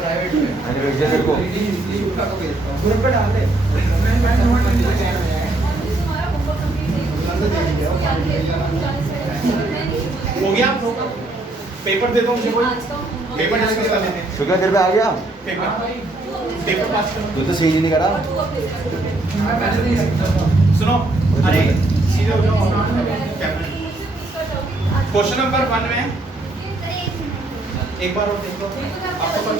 Private में मैंने भेजा तेरे को ग्रुप पे डाल दे। हो गया आप लोग का? पेपर दे दो मुझे कोई, पेपर डिस्कस कर लेते हैं। तो क्या तेरे पे आ गया? पेपर पास करो। तू तो सही नहीं करा। सुनो, अरे सीधे हो जाओ। क्वेश्चन नंबर 1 में एक बार और देखो, आपको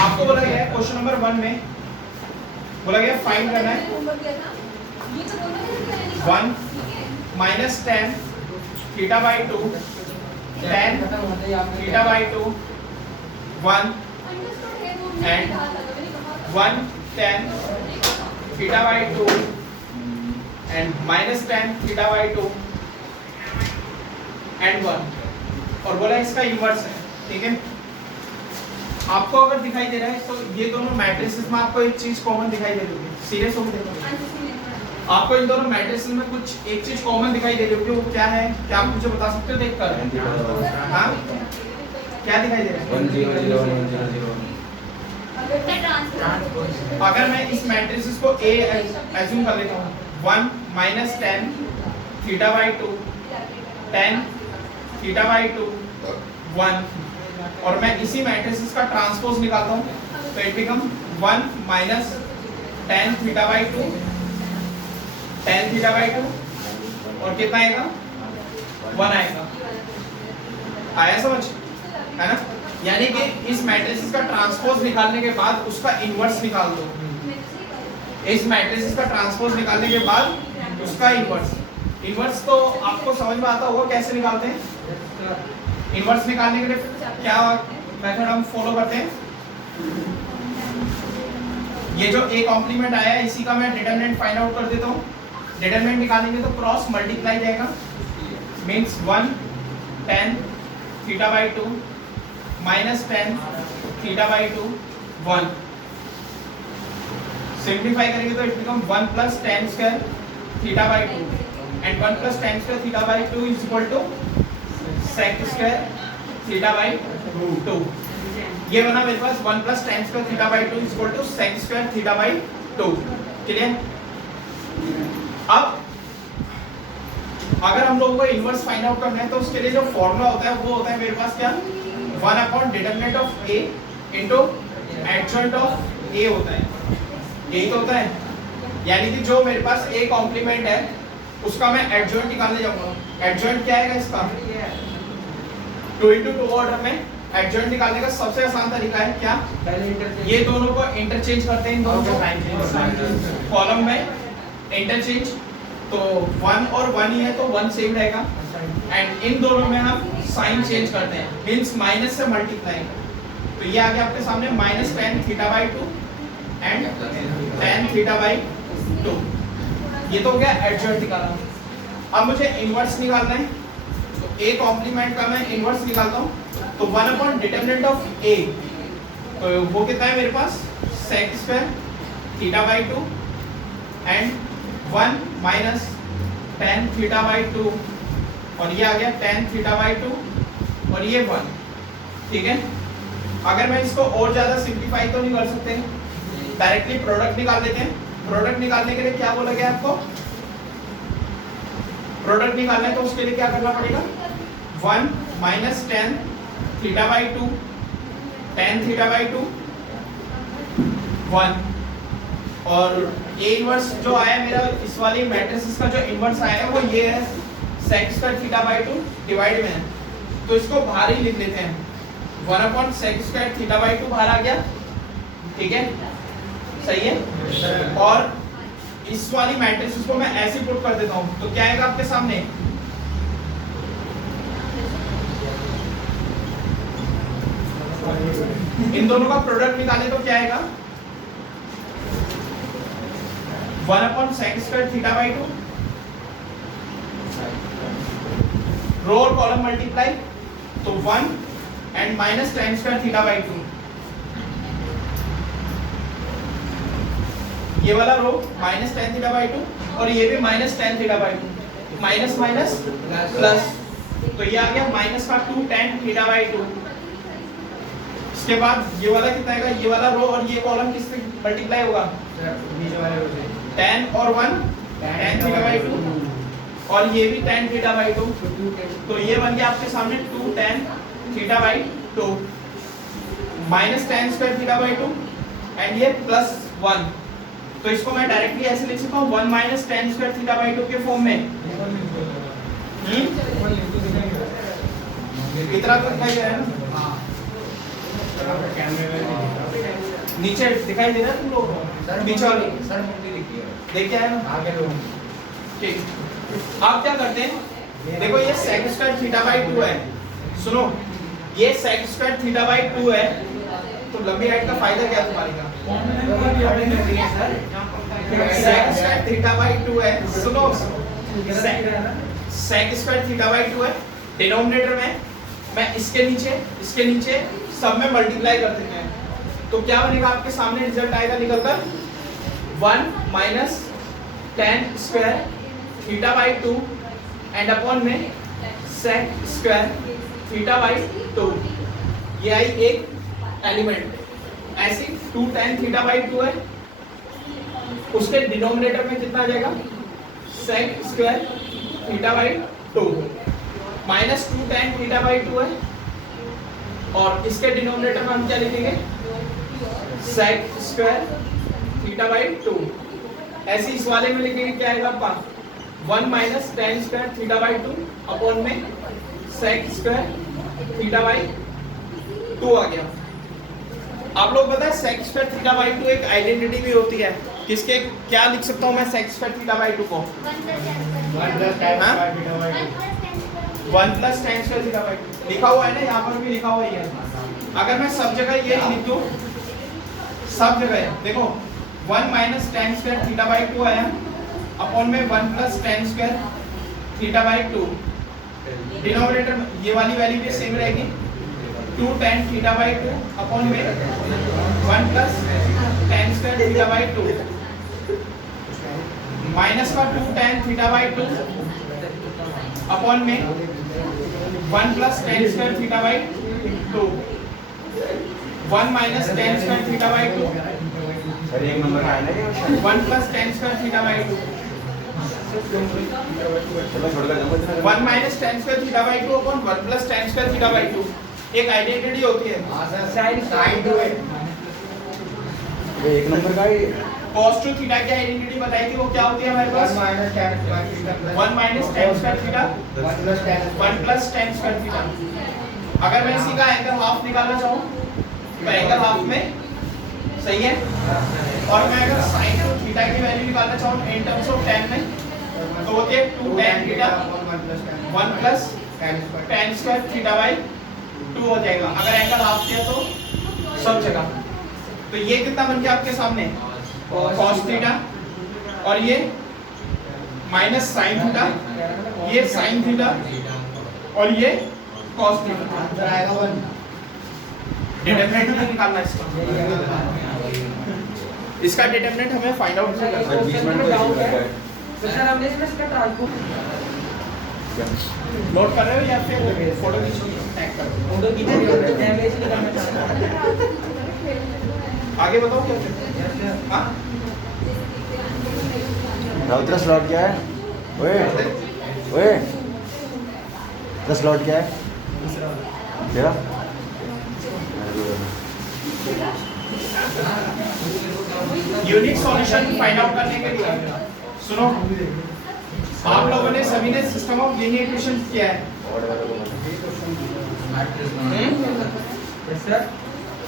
आपको बोला गया है क्वेश्चन नंबर 1 में बोला गया फाइंड करना है 1 minus 10 theta by 2 10 theta by 2 1 and 1 10 theta by 2 and minus 10 theta by 2 and 1 और बोला इसका इनवर्स है। ठीक है, आपको अगर दिखाई दे रहा है तो ये दोनों मैट्रिसेस में आपको एक चीज कॉमन दिखाई दे रही होगी। सीरियस होकर देखो, आपको इन दोनों मैट्रिसेस में कुछ एक चीज कॉमन दिखाई दे रही होगी। वो क्या है, क्या आप मुझे बता सकते हो देखकर? हाँ, क्या दिखाई दे रहा है? 1 0 0 1 0 0। अगर मैं इस मैट्रिसेस को A एज्यूम कर लेता हूँ 1 minus 10 theta by 2 10 theta by 2 1 और मैं इसी मैट्रिसेस का ट्रांसपोज निकालता हूँ तो it become 1 minus 10 theta by 2 10 theta by 2 और कितना आएगा 1 आएगा। आया समझ, है ना? यानी कि इस मैट्रिसेस का ट्रांसपोज निकालने के बाद उसका इनवर्स निकाल दो। इस मैट्रिसेस का ट्रांसपोज निकालने के बाद उसका इनवर्स तो आपको समझ में आता होगा कैसे निकालते हैं। इनवर्स निकालने के लिए क्या मेथड हम फॉलो करते हैं? ये जो A कॉम्प्लीमेंट आया है इसी का मैं डिटरमिनेंट फाइंड आउट कर देता हूँ। डिटरमिनेंट निकालेंगे तो क्रॉस मल्टीप्लाई जाएगा, means 1 10 theta by 2 minus 10 theta by 2 1। Simplify करेंगे तो it become 1 plus 10 square theta by 2 and 1 plus 10 square theta by 2 is equal to sec square theta by 2। ये बना मेरे पास 1 plus 10 square theta by 2 is equal to sec square theta by 2। Clear? अब अगर हम लोगों को इनवर्स फाइंड आउट करना है तो उसके लिए जो फॉर्मूला होता है वो होता है मेरे पास क्या, 1 upon determinant of A into adjoint of A होता है। यही तो होता है, यानी कि जो मेरे पास A कॉम्प्लीमेंट है उसका मैं एडजॉइंट निकालने जाऊंगा। एडजॉइंट क्या आएगा इसका, 2 into 2 ऑर्डर में एडजॉइंट निकालने का सबसे आसान तरीका है क्या, ये दोनों को इंटरचेंज करते हैं। इन दोनों को कॉलम में इंटरचेंज, तो 1 और 1 ही है तो 1 सेम रहेगा एंड इन दोनों में हम साइन चेंज करते हैं, मींस माइनस से मल्टीप्लाई। तो ये आ गया आपके सामने minus 10 theta by 2 and 10 theta by 2। ये तो हो गया एडजॉइंट निकालना। अब मुझे इनवर्स निकालना है तो A कॉम्प्लीमेंट का मैं इनवर्स निकालता हूँ तो 1 अपॉन डिटरमिनेंट ऑफ A, तो वो कितना है मेरे पास sec square theta by 2 and 1 minus 10 theta by 2 और ये आ गया 10 थीटा बाई 2 और ये 1। ठीक है, अगर मैं इसको और ज्यादा सिंप्लीफाई तो नहीं कर सकते, डायरेक्टली प्रोडक्ट निकाल लेते हैं। प्रोडक्ट निकालने के लिए क्या बोला गया आपको, प्रोडक्ट निकालना है तो उसके लिए क्या करना पड़ेगा, 1 minus 10 theta by 2 10 theta by 2 1 और A इनवर्स जो आया मेरा इस वाली मैट्रिसेस का जो इनवर्स आया है वो ये है sec square theta by 2 divide में है, तो इसको बाहर ही लिख लेते हैं। 1 upon sec square theta by 2 बाहर आ गया। ठीक है, सही है। और इस वाली मैट्रिसेस को मैं ऐसे पुट कर देता हूँ तो क्या आएगा आपके सामने, इन दोनों का प्रोडक्ट निकाले तो क्या आएगा, 1 upon sec square theta by 2 row और कॉलम मल्टीप्लाई तो 1 and minus 10 square theta by 2। ये वाला रो माइनस 10 थीटा बाई 2 और ये भी minus 10 theta by 2, minus minus plus तो ये आ गया माइनस का 2 tan थीटा बाई 2। इसके बाद ये वाला कितना आएगा, ये वाला रो और ये कॉलम किससे मल्टीप्लाई होगा, नीचे वाले रो से tan और 1 tan थीटा बाई 2 और ये भी tan थीटा बाई 2। तो ये बन गया आपके सामने 2 tan theta by 2 minus tan square theta by 2 and ये प्लस 1। तो इसको मैं डायरेक्टली ऐसे लिख सकता हूँ 1 minus tan square theta by 2 के फॉर्म में। इतना तो दिखाई दे रहा है ना, नीचे दिखाई दे रहा है तुम लोग, नीचे वाली सर मुंडी लिखी है देखिए है ना। आगे लो। ठीक, आप क्या करते हैं, देखो ये sec स्क्वायर थीटा बाई 2 है, सुनो ये sec स्क्वायर थीटा बाई 2 है, तो लंबी हाइट का फायदा क्या है तुम्हारे का, sec स्क्वायर थीटा बाई 2 है, सुनो sec स्क्वायर थीटा बाई 2 है, डिनोमिनेटर में मैं इसके नीचे सब में मल्टीप्लाई कर देते हैं, तो क्या बनेगा आपके सामने रिजल्ट आएगा निकलकर 1 minus tan square theta by 2 and upon में sec स्क्वायर थीटा बाई 2। ये आई एक एलिमेंट, ऐसी 2 tan थीटा बाई 2 है, उसके डिनोमिनेटर में कितना आ जाएगा sec square theta by 2 minus 2 tan theta by 2 है, और इसके डिनोमिनेटर में हम क्या लिखेंगे sec स्क्वायर थीटा बाई 2। ऐसे इस वाले में लिखेंगे क्या आएगा आपका 1 minus tan square theta by 2 upon में sec स्क्वायर थीटा बाई 2 आ गया। आप लोग पता है sec स्क्वायर थीटा बाई 2 एक आइडेंटिटी भी होती है, किसके क्या लिख सकता हूँ मैं sec स्क्वायर थीटा बाई 2 को 1 plus tan square theta by 2 लिखा हुआ है ना, यहाँ पर भी लिखा हुआ ही है। अगर मैं सब जगह ये लिख दूं, सब जगह देखो 1 minus tan square theta by 2 आया अपॉन में 1 plus tan square theta by 2, denominator में ये वाली वैल्यू भी सेम रहेगी 2 tan थीटा बाई 2 अपॉन में 1 plus tan square theta by 2 minus का 2 tan थीटा बाई 2 अपॉन में 1 plus tan square theta by 2 1 minus tan square theta by 2 अरे एक नंबर का है ना ये 1 plus tan square theta by 2 चलो छोड़ कर 1 minus tan square theta by 2 upon 1 plus tan square theta by 2 एक आइडेंटिटी होती है। साइन 2 है ये एक नंबर का ही cos 2 थीटा की आइडेंटिटी बताई थी, वो क्या होती है हमारे 1 पास minus tan square theta 1 minus tan square theta 1 plus tan 1 plus tan square theta. अगर मैं इसी का एंगल हाफ निकालना चाहूँ तो एंगल हाफ में सही है, और मैं अगर sin 2 थीटा की वैल्यू निकालना चाहूँ इन टर्म्स ऑफ tan में तो होती है 2 tan theta 1 plus tan square theta by 2 हो जाएगा। अगर एंगल हाफ किया तो सब जगह, तो ये कितना बन गया आपके सामने cos थीटा, और ये माइनस sin थीटा, ये sin थीटा, और ये cos थीटा। अंदर आएगा 1 डिटरमिनेंट भी निकालना है इसका डिटरमिनेंट हमें फाइंड आउट करना है। 20 मिनट का सर हमने इसका ट्रांसपोर्ट नोट कर रहे हो या फिर फोटो खींच टैग कर रहे फोटो की डैमेज निकालना चाहता हूं। हो? आगे बताओ क्या करते हैं? हाँ राउत स्लॉट क्या है ओए तेरा स्लॉट क्या है तेरा यूनिक सॉल्यूशन फाइंड आउट करने के लिए सुनो, आप लोगों ने सभी ने सिस्टम ऑफ लीनियर इक्वेशन किया है,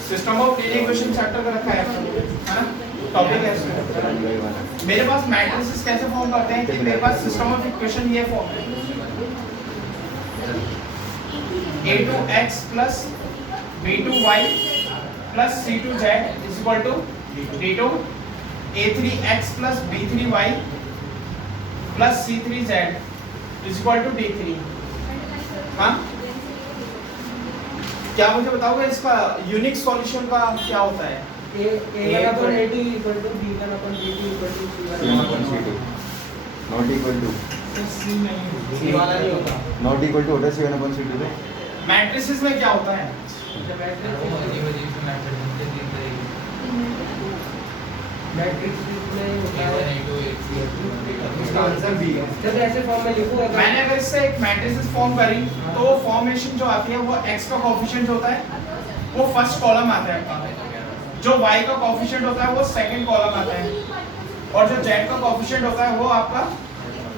system of linear equation chapter का रखा है ना, टॉपिक है इसमें। मेरे पास मैट्रिसेस कैसे फॉर्म करते हैं कि मेरे पास सिस्टम ऑफ इक्वेशन ये फॉर्म है a2x plus b2y plus c2z is equal to d2 a3x plus b3y plus c3z is equal to d3। हाँ, क्या मुझे बताओगे इसका यूनिक सॉल्यूशन का क्या होता है? a1/a2 = b1/b2 = c1/c2 not equal to सी वाला नहीं होता। नॉट इक्वल टू होता है C1 upon C2 पे। मैट्रिसेस में क्या होता है? मैट्रिक्स में होता है इसका आंसर बी है। जब ऐसे फॉर्म में लिखूं अगर मैंने अगर इससे एक मैट्रिसेस फॉर्म करी तो फॉर्मेशन जो आती है वो x का कोएफिशिएंट होता है, वो फर्स्ट कॉलम आता है आपका। जो y का कोएफिशिएंट होता है वो सेकंड कॉलम आता है, और जो z का कोएफिशिएंट होता है वो आपका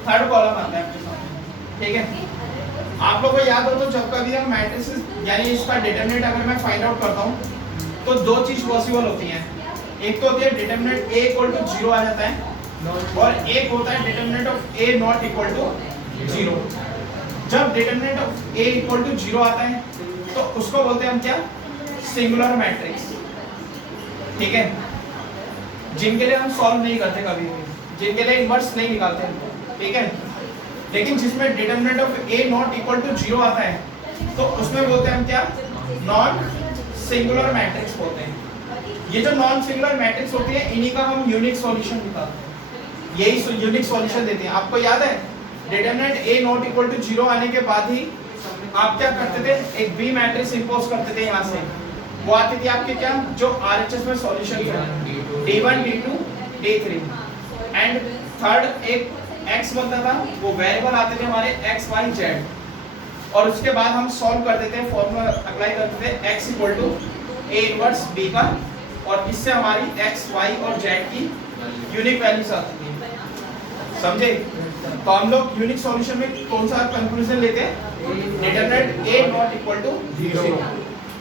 थर्ड कॉलम आता है आपके सामने। ठीक है, आप लोगों को याद हो तो जब कभी हम मैट्रिसेस यानी इसका डिटरमिनेंट अगर मैं फाइंड आउट करता हूँ तो दो चीज पॉसिबल होती हैं। एक तो होती है डिटरमिनेंट a इक्वल टू 0 आ जाता है, और एक होता है determinant of a not equal to 0। जब determinant of a equal to 0 आता है तो उसको बोलते हैं हम क्या? Singular matrix. ठीक है, जिनके लिए हम सॉल्व नहीं करते कभी भी, जिनके लिए इनवर्स नहीं निकालते हम। ठीक है, लेकिन जिसमें determinant of a not equal to 0 आता है तो उसमें बोलते हैं हम क्या? नॉन सिंगुलर मैट्रिक्स बोलते हैं। ये जो नॉन सिंगुलर मैट्रिक्स होती है इन्हीं का हम यूनिक सॉल्यूशन निकालते हैं, यही यूनिक सॉल्यूशन देते हैं। आपको याद है determinant a not equal to 0 आने के बाद ही आप क्या करते थे? एक बी मैट्रिक्स इंपोज करते थे यहाँ से। वो आती थी आपके क्या? जो आरएचएस में सॉल्यूशन थे, d1 d2 d3, and third एक x बनता था, वो वेरिएबल आते थे हमारे x y z, और उसके बाद हम सॉल्व करते थे, फॉर्मूला अप्लाई करते थे x equal to a inverse b का, और इससे हमारी x y और z की यूनिक वैल्यूज आती थी। समझे? तो हम लोग यूनिक सॉल्यूशन में कौन सा कंक्लूजन लेते हैं? Determinant a not equal to 0।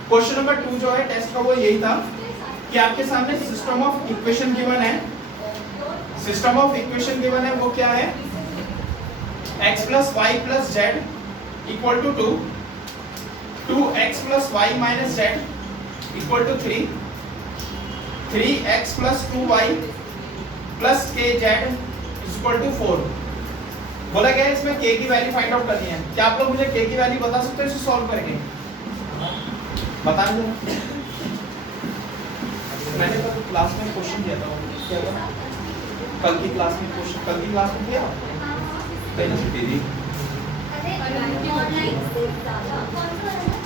Question number 2 जो है टेस्ट का वो यही था कि आपके सामने सिस्टम ऑफ इक्वेशन गिवन है। सिस्टम ऑफ इक्वेशन गिवन है वो क्या है? x plus y plus z equal to 2, 2x plus y minus z equal to 3, 3x plus 2y plus kz is equal to 4। बोला गया है इसमें k की वैल्यू फाइंड आउट करनी है। क्या आप लोग मुझे k की वैल्यू बता सकते हो इसे सॉल्व करके? बता दो। मैंने कल क्लास में क्वेश्चन दिया था, क्या था? कल की क्लास में क्वेश्चन, कल की क्लास में दिया पहले छुट्टी दी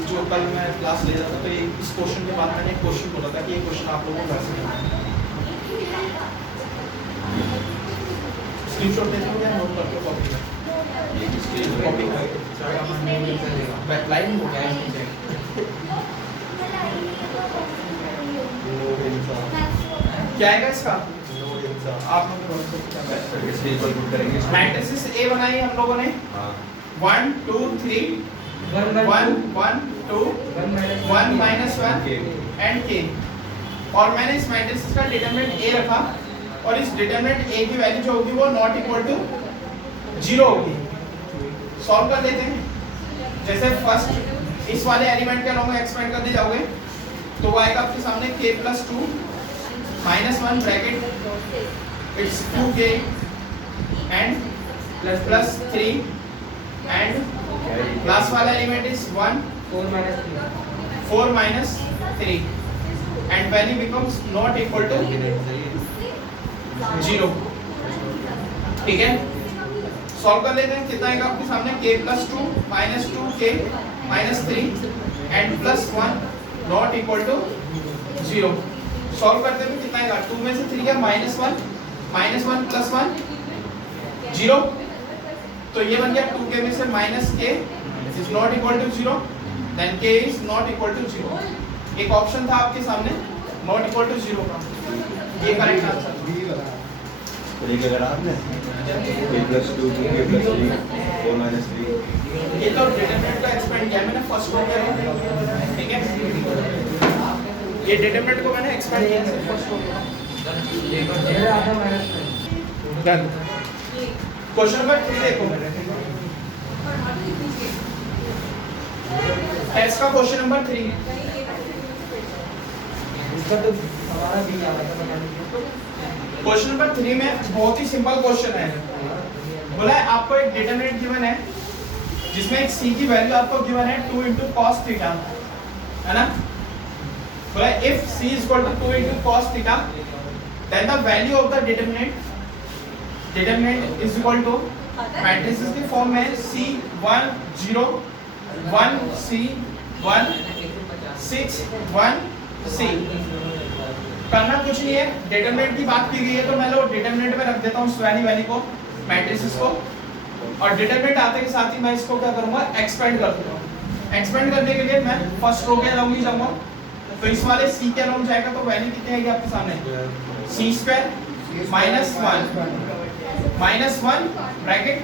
जो कल मैं क्लास ले जाता, तो ये इस क्वेश्चन के बाद मैंने एक क्वेश्चन बोला था कि ये क्वेश्चन आप लोगों को घर से स्क्रीनशॉट लेते हो या नोट करते हो कॉपी में? कॉपी में बैकलाइन हो गया है। क्या आएगा इसका? आप लोग मैट्रिसेस A बनाई हम लोगों ने 1 2 3 1 1 2 1 minus 1 एंड k, और मैंने इस मैट्रिक्स का डिटरमिनेंट A रखा, और इस डिटरमिनेंट A की वैल्यू जो होगी वो नॉट इक्वल टू 0 होगी। सॉल्व कर लेते हैं। जैसे फर्स्ट इस वाले एलिमेंट के अलॉन्ग एक्सपेंड करते जाओगे तो वो आएगा आपके सामने k plus 2 minus 1 bracket it's 2k and plus 3 and last वाला element is 1 4 minus 3 and value becomes not equal to 0। ठीक है, सॉल्व कर लेते हैं। कितना आएगा आपके सामने? k plus 2 minus 2k minus 3 and plus 1 not equal to 0। Solve करते हुए कितना आएगा? 2 में से 3 का -1 plus 1 0, तो ये बन गया 2k में से minus k is not equal to 0, then k is not equal to 0। एक ऑप्शन था आपके सामने not equal to 0 का, ये करेक्ट आंसर था। तो ये क्या करा आपने? k plus 2 2k plus 3 4 minus 3। ये तो डिटरमिनेंट का एक्सपेंड किया मैंने फर्स्ट रो में। ठीक है, ये डिटरमिनेंट को मैंने एक्सपेंड किया फर्स्ट रो में। डन। क्वेश्चन नंबर 3 देखो, टेस्ट का क्वेश्चन नंबर 3। इसका तो हमारा भी आ रहा था। क्वेश्चन नंबर 3 में बहुत ही सिंपल क्वेश्चन है। बोला है आपको एक डिटरमिनेंट गिवन है जिसमें एक c की वैल्यू आपको गिवन है 2 into cos थीटा, है ना? बोला है if c is equal to 2 into cos theta then the value of the determinant is equal to matrices के फॉर्म में C1 0 1 C 1 6 1 C। करना कुछ नहीं है, डिटरमिनेंट की बात की गई है तो मैं लो डिटरमिनेंट में रख देता हूँ स्वैनी वैली को, मैट्रिसेस को, और डिटरमिनेंट आते के साथ ही मैं इसको क्या करूंगा, एक्सपेंड कर दूंगा। एक्सपेंड करने के लिए मैं फर्स्ट रो के अराउंड ही जाऊंगा, तो इस वाले C के अराउंड जाएगा तो वैल्यू कितनी आएगी आपके सामने, C स्क्वायर माइनस 1 ब्रैकेट,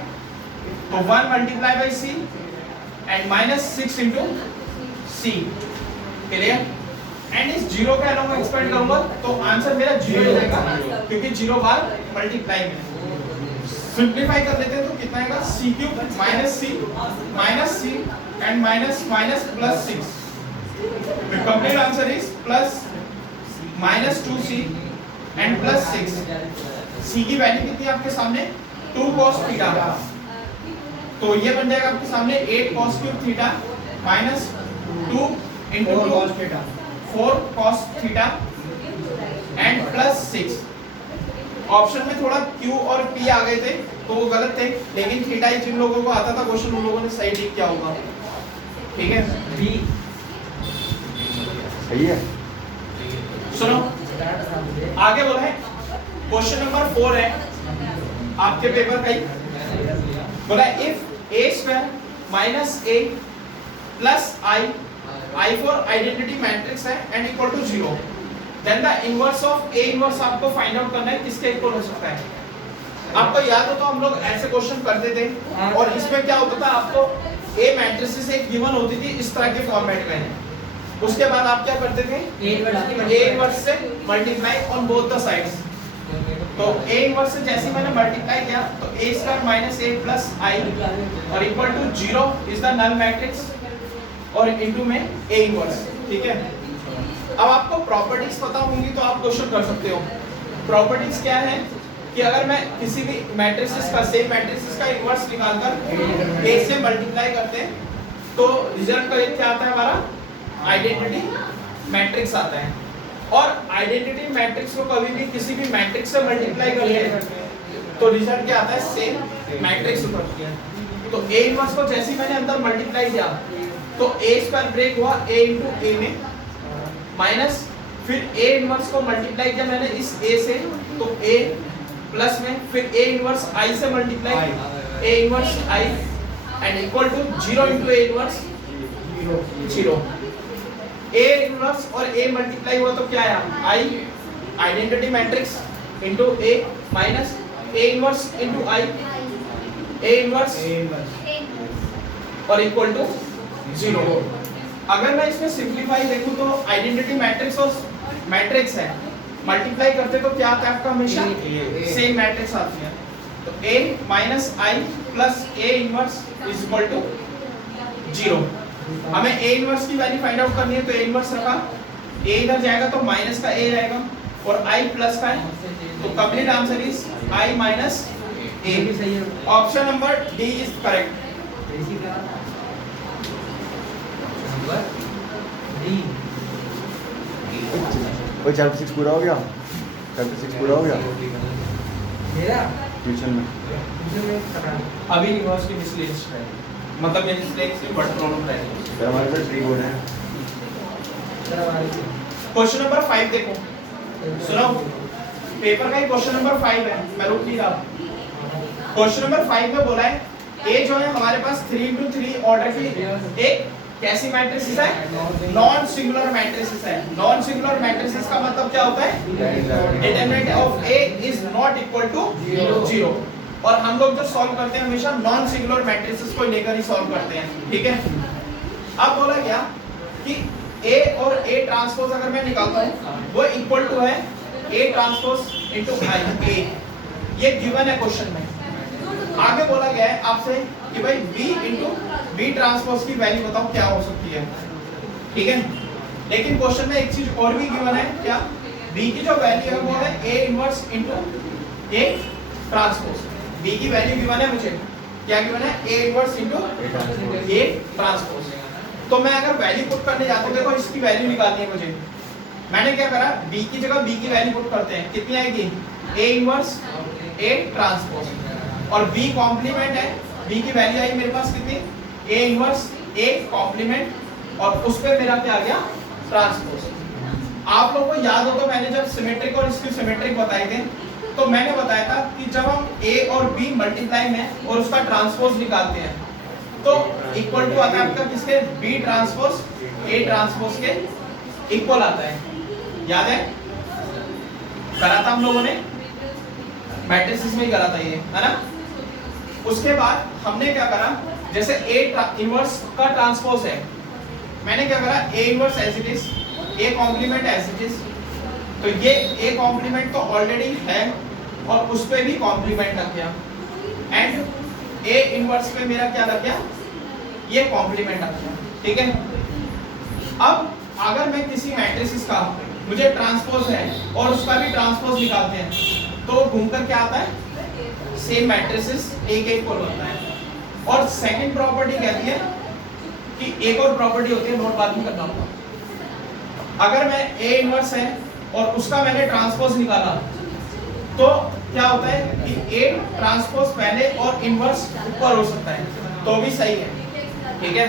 तो 1 multiply by C and -6 into C, clear. And इस जीरो के अलावा एक्सपेंड करूंगा तो आंसर मेरा 0 हो जाएगा, क्योंकि 0 बार मल्टीप्लाई में। सिंपलीफाई कर लेते हैं तो कितना आएगा, C cube minus C and minus plus 6। The complete answer is plus -2C and plus 6। C की वैल्यू कितनी है आपके सामने, 2 cos थीटा, तो ये बन जाएगा आपके सामने 8 cos cube theta minus 2 into 2 4 cos theta and plus 6। Option में थोड़ा Q और P आ गए थे तो वो गलत थे, लेकिन थीटा ही जिन लोगों को आता था क्वेश्चन उन लोगों ने सही टिक किया होगा, ठीक है। बी सही है। सुनो आगे बोला है, क्वेश्चन नंबर 4 है आपके पेपर का ही, बोला if a square minus a plus i for identity matrix है and equal to 0, then the inverse of a inverse आपको फाइंड आउट करना है किसके इक्वल हो सकता है। आपको याद हो तो हम लोग ऐसे क्वेश्चन करते थे, और इसमें क्या होता था, आपको a मैट्रिसेस एक गिवन होती थी इस तरह के फॉर्मेट में, उसके बाद आप क्या करते थे, a इनवर्स से multiply on both the sides. तो a इनवर्स से जैसे मैंने मल्टीप्लाई किया तो a square minus a plus i और equal to 0 is the null matrix और इनटू में a इनवर्स, ठीक है। अब आपको प्रॉपर्टीज पता होंगी तो आप क्वेश्चन कर सकते हो। प्रॉपर्टीज क्या है कि अगर मैं किसी भी मैट्रिसेस का सेम मैट्रिसेस का इनवर्स निकालकर a से मल्टीप्लाई करते हैं तो रिजल्ट का क्या आता है, हमारा आइडेंटिटी मैट्रिक्स आता है। और आइडेंटिटी मैट्रिक्स को कभी भी किसी भी मैट्रिक्स से मल्टीप्लाई करते हैं तो रिजल्ट क्या आता है, सेम मैट्रिक्स उतरती है। तो a इनवर्स को जैसे ही मैंने अंदर मल्टीप्लाई किया तो a स्क्वायर ब्रेक हुआ a इनटू a में, माइनस फिर a इनवर्स को मल्टीप्लाई किया मैंने इस a से तो a प्लस में, फिर a इनवर्स i से multiply a inverse i and equal to 0 into a inverse 0। a inverse और a मल्टीप्लाई हुआ तो क्या आया, i identity matrix into a minus a inverse into i a inverse और equal to 0। अगर मैं इसमें सिंपलीफाई देखूं तो आइडेंटिटी मैट्रिक्स और मैट्रिक्स है, मल्टीप्लाई करते तो क्या आता है आपका, हमेशा सेम मैट्रिक्स आती है। तो a minus i plus a inverse is equal to 0। हमें a इनवर्स की वैल्यू फाइंड आउट करनी है तो a इनवर्स रखा, a इधर जाएगा तो माइनस का a जाएगा और i प्लस का है, तो complete answer is i minus a। Option number D is correct. वो चैप्टर 6 पूरा हो गया, चैप्टर 6 पूरा हो गया मेरा ट्यूशन में। अभी इनवर्स की मिसलेनियस है, मतलब मिसलेनियस की बट प्रॉब्लम रहेगी। फिर हमारे पास ट्री बोर्ड है। क्वेश्चन नंबर 5 देखो, सुनो पेपर का ही क्वेश्चन नंबर 5 है, मैं रुक नहीं रहा। क्वेश्चन नंबर 5 में बोला है ए जो है हमारे पास 3x3 ऑर्डर की एक कैसी मैट्रिक्स है, नॉन सिंगुलर मैट्रिक्स है। नॉन सिंगुलर मैट्रिक्स का मतलब क्या होता है, determinant of A is not equal to 0। और हम लोग जो सॉल्व करते हैं हमेशा नॉन सिंगुलर मैट्रिक्स को लेकर ही सॉल्व करते हैं, ठीक है। अब बोला क्या कि ए और ए ट्रांसपोज अगर मैं निकालता हूं वो इक्वल टू है ए ट्रांसपोज इनटू आई ए, ये गिवन है क्वेश्चन में। आगे बोला गया है आपसे कि भाई b इनटू b ट्रांसपोज की वैल्यू बताओ क्या हो सकती है, ठीक है। लेकिन क्वेश्चन में एक चीज और भी गिवन है, क्या, b की जो वैल्यू है वो है a inverse into a transpose. b की वैल्यू गिवन है मुझे, क्या गिवन है, a inverse into a transpose. तो मैं अगर वैल्यू पुट करने जाता हूं, देखो इसकी वैल्यू निकालनी है मुझे, मैंने क्या करा, b की जगह b की वैल्यू पुट करते हैं, कितनी आएगी, a इनवर्स a ट्रांसपोज। और बी कॉम्प्लीमेंट है, बी की वैल्यू आई मेरे पास कितनी, ए इनवर्स ए कॉम्प्लीमेंट और उस पे मेरा क्या आ गया, ट्रांसपोज। आप लोगों को याद हो तो मैंने जब सिमेट्रिक और इसकी सिमेट्रिक बताए थे तो मैंने बताया था कि जब हम a और b मल्टीप्लाई में और उसका ट्रांसपोज निकालते हैं तो इक्वल टू आता है आपका किसके, b ट्रांसपोज a ट्रांसपोज के इक्वल आता है, याद है, करा था हम लोगों ने, मैट्रिसेस में ही करा था ये, है ना। उसके बाद हमने क्या करा, जैसे a इनवर्स का ट्रांसपोज है, मैंने क्या करा, a inverse as it is, a complement as it is, तो ये a कॉम्प्लीमेंट तो ऑलरेडी है और उस पे भी कॉम्प्लीमेंट लग गया एंड a इनवर्स पे मेरा क्या लग गया, ये कॉम्प्लीमेंट लग गया, ठीक है। अब अगर मैं किसी मैट्रिक्स का मुझे ट्रांसपोज है और उसका भी ट्रांसपोज निकालते हैं तो घूमकर क्या आता है, सेम मैट्रिसेस एक एक को बनता है। और सेकंड प्रॉपर्टी कहती है कि एक और प्रॉपर्टी होती है, नोट बाद में करना होगा, अगर मैं a इनवर्स है और उसका मैंने ट्रांसपोज निकाला तो क्या होता है कि a ट्रांसपोज पहले और इनवर्स ऊपर हो सकता है तो भी सही है, ठीक है।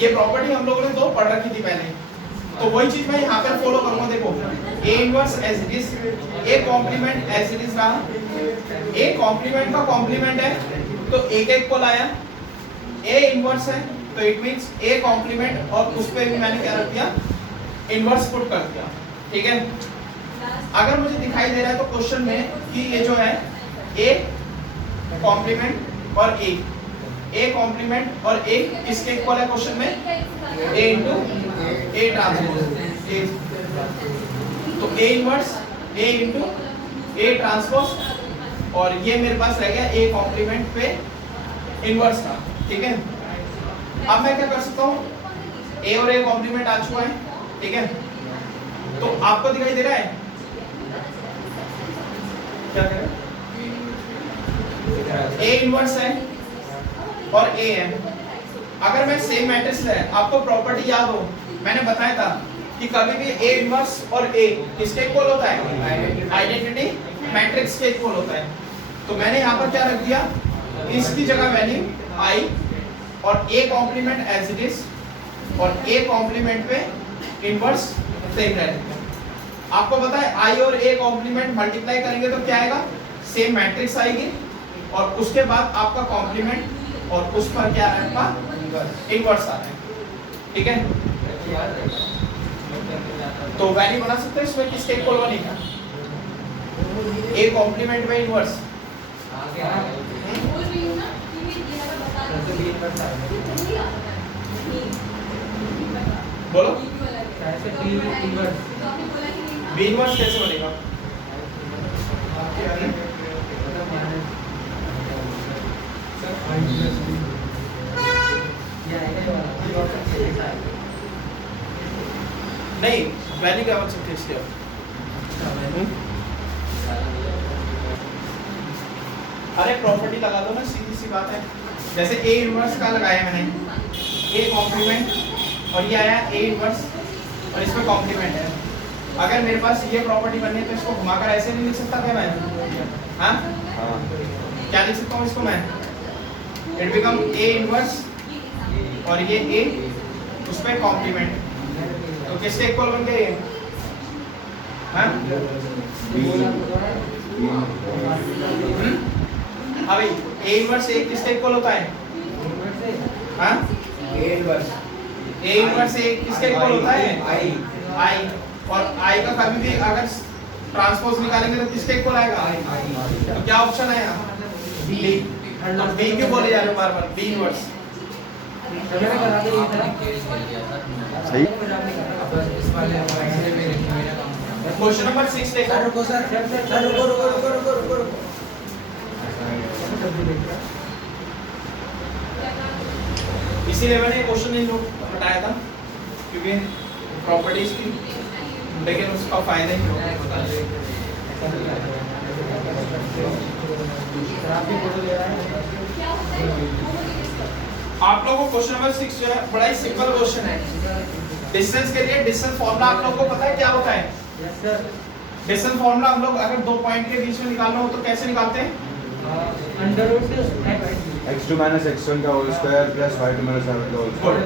ये प्रॉपर्टी हम लोगों ने दो पढ़ रखी थी पहले, तो वही चीज मैं यहाँ पर फॉलो करूंगा। देखो a inverse as it is, a complement as it is रहा, a कॉम्प्लीमेंट का कॉम्प्लीमेंट है तो एक एक को लाया, a इनवर्स है तो इट मींस a कॉम्प्लीमेंट और उस पे भी मैंने क्या रख दिया, इनवर्स पुट कर दिया, ठीक है। अगर मुझे दिखाई दे रहा है तो क्वेश्चन में कि ये जो है a कॉम्प्लीमेंट और a कॉम्प्लीमेंट और a किसके इक्वल है क्वेश्चन में, a इनटू a ट्रांसपोज, तो a inverse a into a transpose और ये मेरे पास रह गया a कॉम्प्लीमेंट पे इनवर्स का, ठीक है। अब मैं क्या कर सकता हूँ, a और a कॉम्प्लीमेंट आ चुका है, ठीक है। तो आपको दिखाई दे रहा है क्या करें, a इनवर्स है और a है। अगर मैं सेम मैट्रिक्स है, आपको प्रॉपर्टी याद हो, मैंने बताया था कि कभी भी a इनवर्स और a किसके इक्वल होता है, आइडेंटिटी मैट्रिक्स के इक्वल होता है। तो मैंने यहाँ पर क्या रख दिया, इसकी जगह वैल्यू i और a complement as it is और a कॉम्प्लीमेंट पे इनवर्स सेम रहेगा। आपको पता है i और a कॉम्प्लीमेंट मल्टीप्लाई करेंगे तो क्या आएगा, सेम मैट्रिक्स आएगी और उसके बाद आपका कॉम्प्लीमेंट और उस पर क्या आएगा, इनवर्स आ रहा है, ठीक है। तो वैल्यू बना सकते हैं इसमें किसके इक्वल बनेगा, a कॉम्प्लीमेंट में इनवर्स, बोलो बी इनवर्स कैसे बनेगा, नहीं वैल्यू क्या बन सकती है इसके, अरे प्रॉपर्टी लगा दो ना, सीधी सी बात है। जैसे a इनवर्स का लगाया मैंने, a कॉम्प्लीमेंट और ये आया a इनवर्स और इसमें कॉम्प्लीमेंट है। अगर मेरे पास ये प्रॉपर्टी बननी है तो इसको घुमाकर ऐसे नहीं लिख सकता क्या मैं, हाँ क्या लिख सकता हूँ इसको मैं, इट बिकम a इनवर्स और ये a उस पे कॉम्प्लीमेंट, तो किसके इक्वल बन गए, हाँ अभी a इनवर्स a किसके इक्वल होता है, हाँ A inverse a inverse a किसके इक्वल होता है, i और i का कभी भी अगर ट्रांसपोज निकालेंगे तो किसके इक्वल आएगा, तो क्या ऑप्शन है यहाँ, b, तो b क्यों बोले जा रहे हो बार बार, b इनवर्स सही। क्वेश्चन नंबर 6 देखो, रुको सर, रुको। इसीलिए मैंने क्वेश्चन नहीं हटाया था क्योंकि प्रॉपर्टीज की, लेकिन उसका फायदा ही आप लोगों को क्वेश्चन नंबर 6 जो है बड़ा ही सिंपल क्वेश्चन है। डिस्टेंस के लिए डिस्टेंस फॉर्मूला आप लोगों को पता है क्या होता है, डिस्टेंस फॉर्मूला हम लोग अगर दो पॉइंट के बीच में निकालना हो तो कैसे निकालते हैं, under root x2 minus x1 का whole square plus y2 minus y1 का होल स्क्वायर।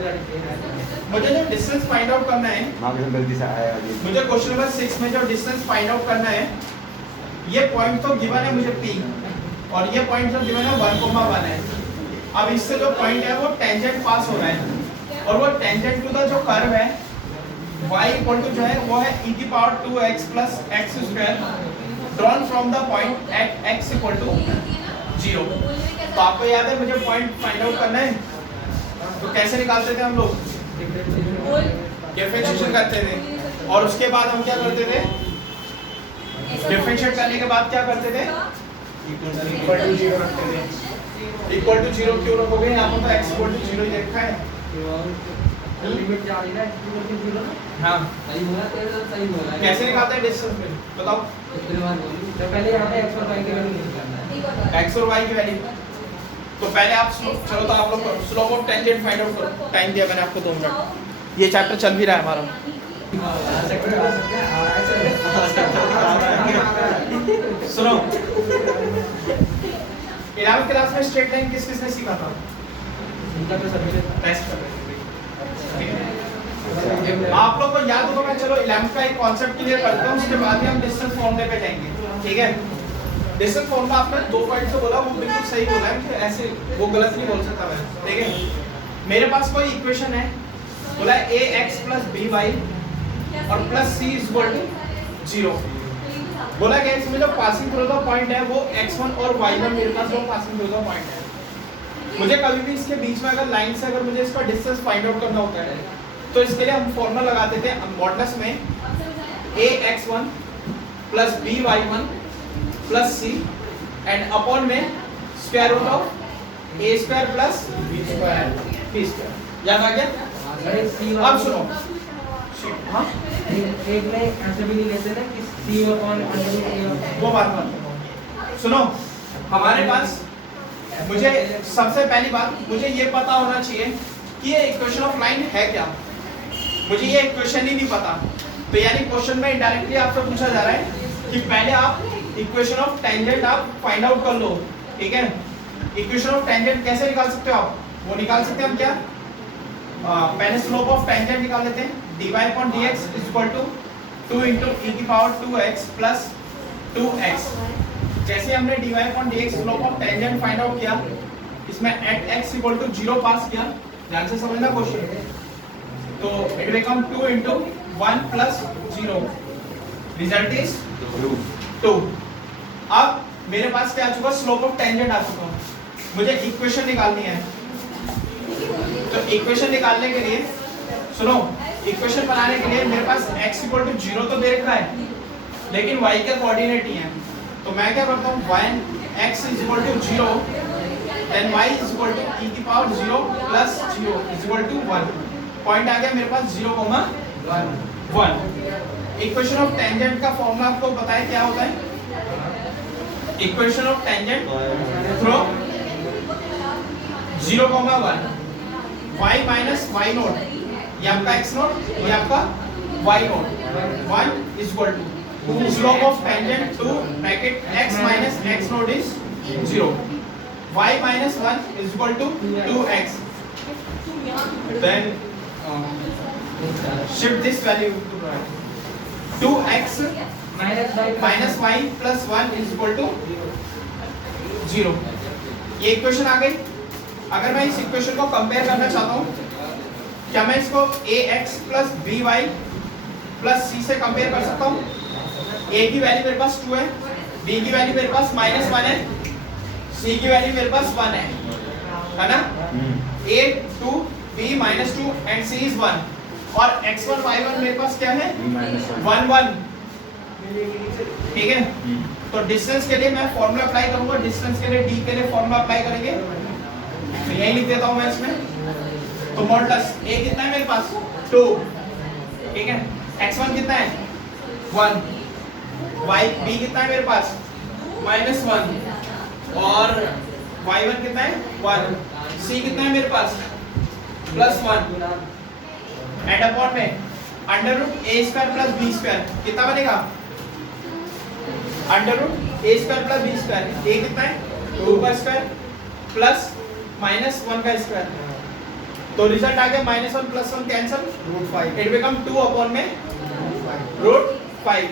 मुझे जो डिस्टेंस फाइंड आउट करना है, मां के गलती से आया ये। मुझे क्वेश्चन नंबर 6 में जो डिस्टेंस फाइंड आउट करना है, ये पॉइंट तो गिवन है मुझे P और ये पॉइंट जो गिवन है 1,1 है। अब इससे जो पॉइंट है वो टेंजेंट पास हो रहा है और वो टेंजेंट टू द जो कर्व है y इक्वल टू जो है वो है e की power 2x plus x square drawn from the point at x equal to 0। तो आपको याद है मुझे पॉइंट फाइंड आउट करना है, तो कैसे निकालते थे हम लोग? डिफरेंशिएशन करते थे और उसके बाद हम क्या करते थे? डिफरेंशिएट करने के बाद क्या करते थे? इक्वल टू 0 रखते थे। इक्वल टू 0 क्यों रखोगे? यहाँ पर तो x इक्वल टू 0 ही देखा है। लिमिट जा रही है ना, हाँ, सही बोला, सही बोला। कैसे निकालते हैं डिस्टेंस में? बताओ। तो पहले यहाँ पे x और y की वैल्यू निकालना है। x और y की वैल्यू, तो पहले आप चलो तो आप लोग slope of tangent find out करो। टाइम दिया मैंने आपको 2 मिनट, ये चैप्टर चल भी रहा है हमारा। सुनो, 11th क्लास में स्ट्रेट लाइन किस किसने सीखा था? टेस्ट कर रहे थे। ठीक है, आप लोग को याद होगा। मैं चलो 11th का एक कॉन्सेप्ट क्लियर करता हूँ, उसके बाद ही हम डिस्टेंस फॉर्मूले पे जाएंगे। ठीक है, डिस्टेंस फॉर्मूला आपने 2 पॉइंट से बोला, वो बिल्कुल सही बोला है, कि ऐसे वो गलत नहीं बोल सकता मैं। ठीक है, मेरे पास कोई इक्वेशन है, बोला ax + by और प्लस c = 0। बोला गया इसमें जो पासिंग थ्रू द पॉइंट है वो x1 और y1 मेरे पास जो पासिंग थ्रू द पॉइंट है। मुझे कभी भी इसके बीच में अगर लाइन से अगर मुझे इसका डिस्टेंस फाइंड आउट करना होता है, तो इसके लिए हम फॉर्मूला लगाते थे मॉडुलस में ax1 + by1 + c and upon में square root of a² + b²। याद आ गया? अब सुनो, हाँ एक में ऐसे भी नहीं लेते ना कि c और अंडर वो बात मत सुनो। हमारे पास मुझे सबसे पहली बात मुझे ये पता होना चाहिए कि ये इक्वेशन ऑफ लाइन है क्या। मुझे ये इक्वेशन ही नहीं पता, तो यानी क्वेश्चन में इनडायरेक्टली आपसे पूछा जा रहा है कि पहले आप इक्वेशन ऑफ टेंजेंट आप फाइंड आउट कर लो। ठीक है, इक्वेशन ऑफ टेंजेंट कैसे निकाल सकते हो आप? वो निकाल सकते हैं हम क्या? पहले स्लोप ऑफ टेंजेंट निकाल लेते हैं। dy/dx = 2 × e की पावर 2x प्लस 2x। जैसे हमने dy/dx slope of tangent find out किया, इसमें एट x = 0 पास किया। ध्यान से समझना क्वेश्चन। तो इट बिकम 2 × 1 + 0, रिजल्ट इज 2। अब मेरे पास क्या आ चुका? स्लोप ऑफ टेंजेंट आ चुका। मुझे इक्वेशन निकालनी है, तो इक्वेशन निकालने के लिए सुनो, इक्वेशन बनाने के लिए मेरे पास x = 0 तो दे रखा है, लेकिन y के कोऑर्डिनेट ही हैं। तो मैं क्या करता हूँ, x = 0 देन y = e की पावर 0 + 0 = 1। पॉइंट आ गया मेरे पास 0,1। इक्वेशन ऑफ टेंजेंट का फॉर्मूला आपको बताएं क्या होता है? Equation of tangent through 0,1 y - y0, ये आपका x0, ये आपका y0। 1 = slope of tangent to bracket x - x0 is 0, y - 1 = 2x। then shift this value to 2x minus y plus 1 is equal to 0। ये इक्वेशन आ गई। अगर मैं इस equation को कंपेयर करना चाहता हूँ, क्या मैं इसको ax plus by plus c से कंपेयर कर सकता हूँ? a की वैल्यू मेरे पास 2 है, b की वैल्यू मेरे पास -1 है, c की वैल्यू मेरे पास 1 है ना? a 2, b -2 and c is 1 और x1 y1 मेरे पास क्या है? 1 1। ठीक है, तो डिस्टेंस के लिए मैं फॉर्मूला अप्लाई करूंगा। डिस्टेंस के लिए d के लिए फॉर्मूला अप्लाई करेंगे, तो यही लिख देता हूं मैं इसमें। तो मॉडुलस a कितना है मेरे पास? 2। ठीक है, x1 कितना है? 1। b कितना है मेरे पास? -1 और y1 कितना है? 1। c कितना है मेरे पास? +1 एंड अपॉन में √a² + b² कितना बनेगा? √a² + b²। a कितना है? 2 का स्क्वायर प्लस माइनस 1 का स्क्वायर, तो रिजल्ट आ गया -1 + 1 कैंसिल, √5 इट बिकम 2 अपॉन में √5।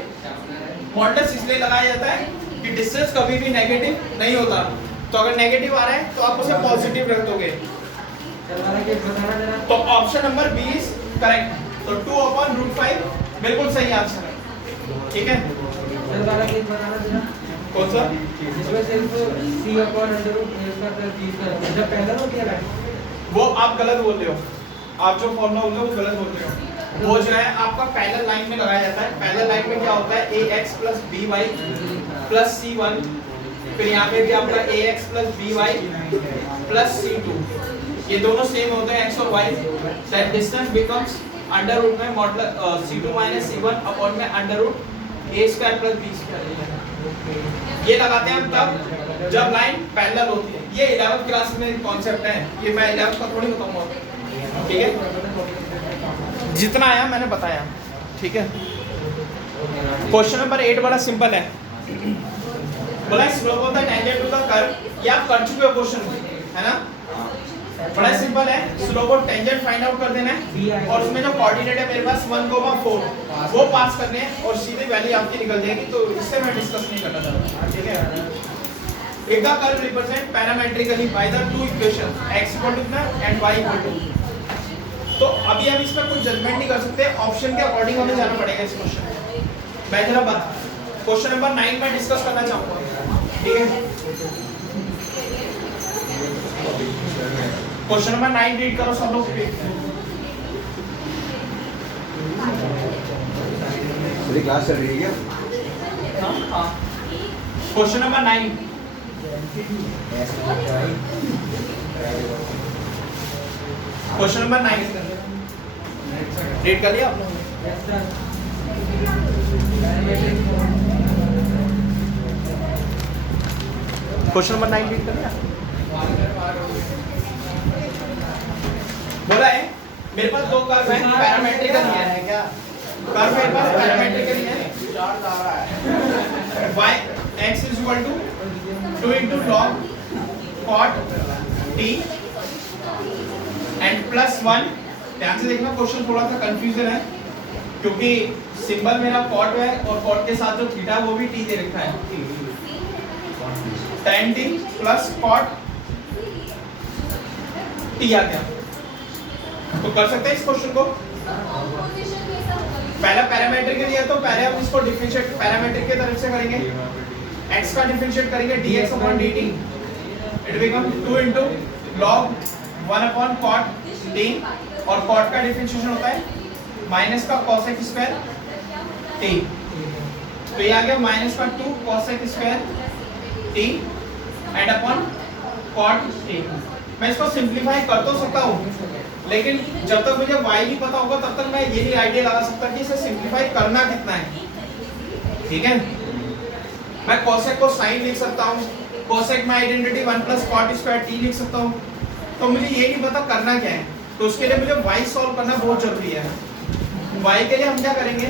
मॉडुलस इसलिए लगाया जाता है कि डिस्टेंस कभी भी नेगेटिव नहीं होता, तो अगर नेगेटिव आ रहा है तो आप उसे पॉजिटिव रख दोगे। सर वाला केस बताना जरा। तो option number B is correct, तो 2 अपॉन √5 बिल्कुल सही आंसर है। ठीक है, सर वाला केस बताना जरा। कौन सा? इसमें सिर्फ c upon under root a square plus b square, जब पहला नो किया है वो आप गलत बोल रहे हो, आप जो फॉर्मूला बोल रहे हो वो गलत बोल रहे हो। वो जो है आपका पैरेलल लाइन में लगाया जाता है। पैरेलल लाइन में क्या होता है, ax + by + c1, फिर यहाँ पे भी आपका ax + by + c2, ये दोनों सेम होते हैं x और y। That distance becomes under root में मॉडुलस c2 - c1 अपॉन में अंडर रूट a² + b²। ये लगाते हैं हम तब जब लाइन पैरेलल होती है। ये 11th क्लास में कॉन्सेप्ट है, ये मैं 11th का थोड़ी बताऊंगा। ठीक है, जितना आया मैंने बताया। ठीक है, क्वेश्चन नंबर 8 बड़ा सिंपल है। बोला slope of the tangent to the curve, या आप कर चुके हो क्वेश्चन, है ना? बड़ा सिंपल है, slope of tangent find out कर देना है और उसमें जो कोऑर्डिनेट है मेरे पास 1,4 वो पास करने हैं और सीधे वैल्यू आपकी निकल जाएगी। तो इससे मैं डिस्कस नहीं करना चाहता। ठीक है, if the curve represent parametrically by the two equations x = and y = तो अभी हम इसमें कुछ जजमेंट नहीं कर सकते, ऑप्शन के अकॉर्डिंग हमें जाना पड़ेगा इस क्वेश्चन में। मैं जरा बात क्वेश्चन नंबर 9 में डिस्कस करना चाहूंगा। ठीक है, क्वेश्चन नंबर 9 रीड करो सब लोग। पूरी क्लास चल रही है क्या? हां, question number 9 question number 9 read कर लिया आप लोगों ने? Yes sir. Question number 9 read कर लिया? बोला है मेरे पास दो कर्व हैं, पैरामेट्रिकल है क्या? कर्व मेरे पास पैरामेट्रिकल है। y x = 2 * log cot t and +1। ध्यान से देखना, क्वेश्चन थोड़ा सा कंफ्यूजन है क्योंकि सिंबल मेरा cot है और cot के साथ जो थीटा वो भी t दे रखा है। tan t + cot t आ गया। तो कर सकते हैं इस क्वेश्चन को। पहला पैरामीटर के लिए तो पहले हम इसको डिफरेंशिएट पैरामीटर की तरफ से करेंगे। x का डिफरेंशिएट करेंगे dx/dt, it become 2 * log 1 cot t, और cot का डिफरेंशिएशन होता है माइनस का cosec स्क्वायर t, तो ये आ गया माइनस का 2 cosec square t and upon cot t। मैं इसको सिंपलीफाई कर तो सकता हूँ, लेकिन जब तक मुझे y नहीं पता होगा तब तक मैं ये नहीं आइडिया लगा सकता कि इसे सिंपलीफाई करना कितना है। ठीक है, मैं cosec को sin लिख सकता हूँ, cosec में आइडेंटिटी 1 + cot स्क्वायर t लिख सकता हूँ, तो मुझे ये नहीं पता करना क्या है। तो उसके लिए मुझे y सॉल्व करना बहुत जरूरी है। y के लिए हम क्या करेंगे,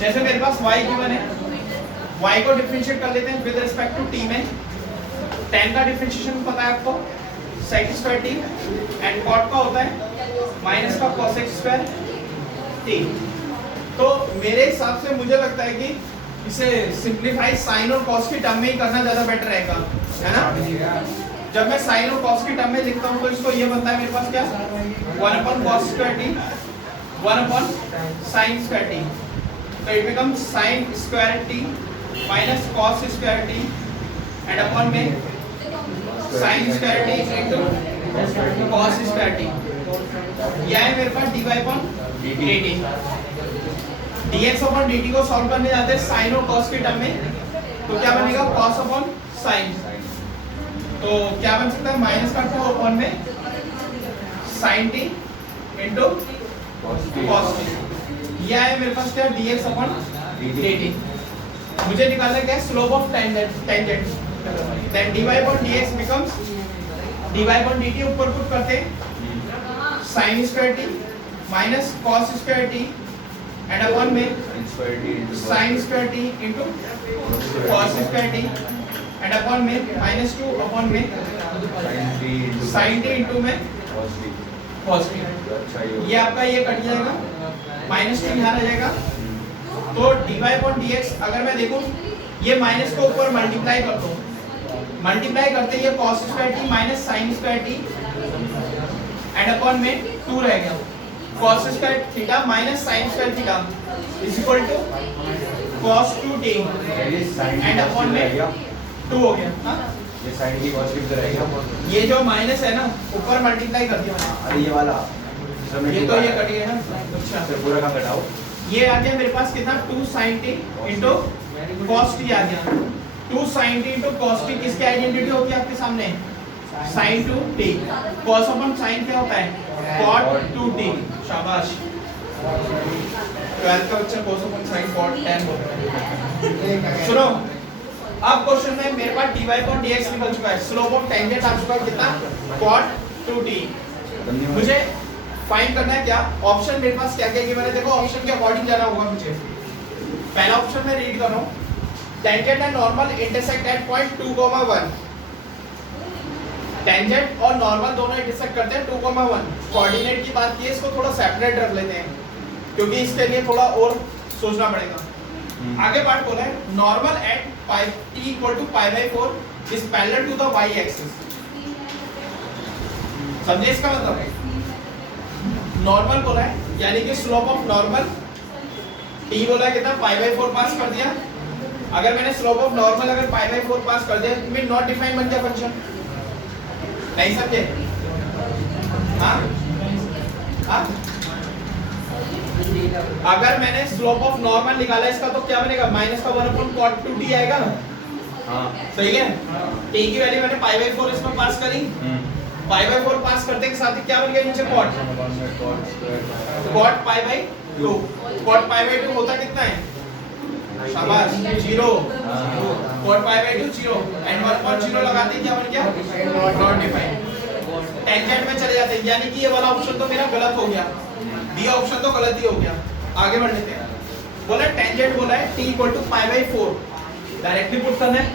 जैसे मेरे पास y गिवन है, y को डिफरेंशिएट कर लेते हैं विद रिस्पेक्ट टू t में। tan का डिफरेंशिएशन पता है आपको, sec square t, and cot का होता है माइनस का cosec स्क्वायर t। तो मेरे हिसाब से मुझे लगता है कि इसे सिंपलीफाई sin और cos की टर्म में ही करना ज्यादा बेटर रहेगा, है ना? जब मैं sin और cos की टर्म में लिखता हूँ तो इसको ये बनता है मेरे पास क्या, 1 cos square t 1 sin square t, तो it becomes sin square t minus cos square t and upon में sin square t into cos square t। यह है मेरे पास dy/dt। dx/dt को सॉल्व करने जाते हैं sin और cos के टर्म में, तो क्या बनेगा cos/sin। तो क्या बन सकता है माइनस का 2 अपॉन में sin t into cos t। यह है मेरे पास क्या dx/dt। मुझे निकालना है क्या, slope of tangent. Then dy/dx becomes dy/dt ऊपर पुट करते हैं sin square t minus cos square t and upon में sin square t into cos square t and upon में -2 अपॉन में sin t इंटू में cos t। ये आपका ये कट जाएगा, -2 यहाँ रह जाएगा। तो dy/dx अगर मैं देखूं ये माइनस को ऊपर मल्टीप्लाई कर दो, मल्टीप्लाई करते ये cos square t minus sin square t and upon में 2 रह गया, cos square theta minus sin square theta is equal to cos 2t and upon में 2 हो गया। हाँ ये sin की cos की तरह रहेगा। ये जो माइनस है ना ऊपर मल्टीप्लाई कर दिया मैंने, अरे ये वाला ये तो ये कट गया ना। अच्छा तो पूरा का घटाओ, ये आ गया मेरे पास कितना 2 sin t into cos t आ गया। 2 sin t into cos t किसकी आइडेंटिटी होगी आपके सामने, sin 2t। cos अपन sin क्या होता है, cot 2t। शाबाश, 12th का बच्चा cos अपन sin cot tan होता है। सुनो अब क्वेश्चन में मेरे पास dy/dx निकल चुका है, स्लोप ऑफ टेंजेंट आ चुका है कितना, cot 2t। मुझे फाइंड करना है क्या, ऑप्शन मेरे पास क्या क्या गिवन है, देखो ऑप्शन के अकॉर्डिंग जाना होगा मुझे। पहला ऑप्शन मैं रीड कर रहा हूं, tangent and normal intersect at point 2,1। Tangent और नॉर्मल दोनों इंटरसेक्ट करते हैं 2,1। कोऑर्डिनेट की बात की है, इसको थोड़ा सेपरेट रख लेते हैं क्योंकि इसके लिए थोड़ा और सोचना पड़ेगा। आगे पार्ट बोला है normal at t equal to π/4 is parallel to the y axis. समझे इसका मतलब, नॉर्मल बोला है यानी कि स्लोप ऑफ नॉर्मल, t बोला है कितना π/4 पास कर दिया। अगर मैंने स्लोप ऑफ नॉर्मल अगर π/4 पास कर दिया तो मीन नॉट डिफाइन बन गया फंक्शन। नहीं समझे? हाँ हाँ, अगर मैंने स्लोप ऑफ नॉर्मल निकाला इसका तो क्या बनेगा, -1/cot 2t आएगा ना। हाँ सही है, t की वैल्यू मैंने π/4 इसमें पास करी, π/4 पास करते के साथ ही क्या बन गया नीचे cot π/2। cot π/2 होता कितना है, शाबाश 0, cot π/2 0 एंड 1.0 लगाते क्या बन गया, नॉट डिफाइंड। टेंजेंट में चले जाते हैं, यानी कि ये वाला ऑप्शन तो मेरा गलत हो गया, बी ऑप्शन तो गलत ही हो गया। आगे बढ़ लेते हैं, बोला टेंजेंट बोला है t equal to π/4, directly put करना है।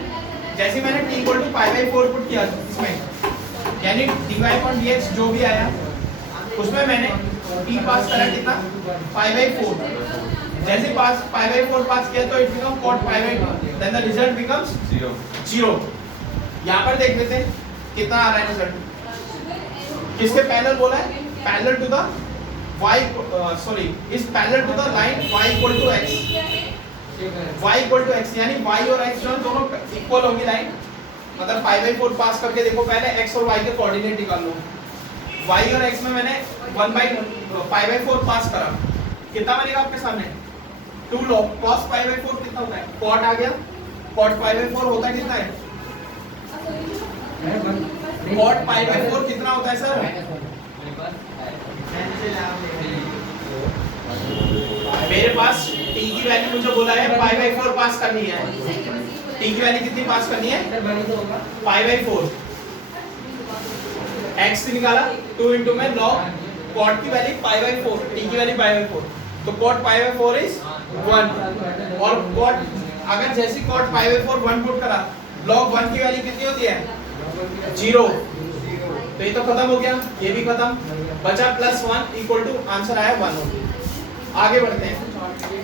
जैसे मैंने t इक्वल टू π/4 पुट किया इसमें, यानी dy/dx जो भी आया उसमें मैंने t पास करा कितना, π/4। जैसे पास π/4 पास किया तो it become cot π/2, then the result becomes 0। यहां पर देख लेते हैं कितना आ रहा है रिजल्ट, किसके पैरेलल बोला है, parallel to the y is parallel to the line y equal to x। y equal to x यानी y और x जो दोनों इक्वल होंगी लाइन, मतलब π/4 पास करके देखो पहले x और y के कोऑर्डिनेट निकाल लो। y और x में मैंने 1/π/4 पास करा, कितना बनेगा आपके सामने, 2 log cos π/4 कितना होता है, cot आ गया, cot π/4 होता है कितना है, cot π/4 कितना होता है सर, मेरे पास t की वैल्यू मुझे बोला है π/4 पास करनी है, t की वैल्यू कितनी पास करनी है, π/4। x निकाला 2 इंटू में log cot की वैल्यू π/4, t की वैल्यू π/4, तो cot π/4 इज 1 और cot अगर जैसी cot π/4 1 पुट करा log 1 की वैल्यू कितनी होती है 0, तो ये तो खत्म हो गया, ये भी खत्म, बचा +1 इक्वल टू आंसर आया 1। आगे बढ़ते हैं,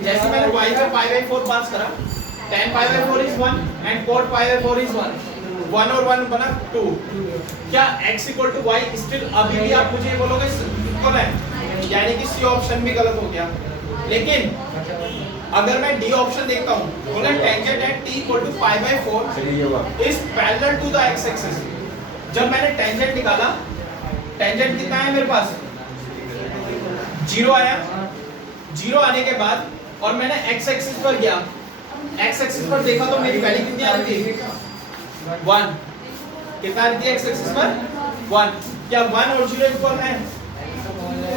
जैसे मैंने y में π/4 पास करा, tan π/4 is 1 and cot π/4 is 1, 1 और 1 बना 2। क्या x equal to y still अभी भी आप मुझे बोलोगे इक्वल है, यानी कि सी ऑप्शन भी गलत हो गया। लेकिन अगर मैं डी ऑप्शन देखता हूं, बोला tangent at t equal to π/4 is parallel to the x axis. जब मैंने टेंजेंट निकाला, टेंजेंट कितना है मेरे पास, 0 आया। 0 आने के बाद और मैंने x एक्सिस पर गया, x एक्सिस पर देखा तो मेरी वैल्यू कितनी आ रही थी, 1। कितना आ रही थी x एक्सिस पर, 1। क्या 1 और 0 इक्वल है,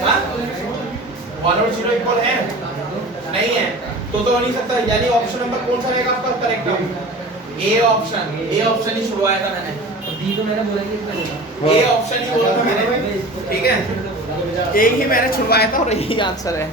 हाँ 1 और 0 इक्वल है, नहीं है, तो हो नहीं सकता, यानी ऑप्शन नंबर कौन सा रहेगा आपका correct, A option. A option ही छुड़वाया था मैंने, डी तो मैंने बोला कि इतना होगा, ए ऑप्शन ही बोला था मैंने, ठीक है, एक ही मैंने छुड़वाया था और यही आंसर है।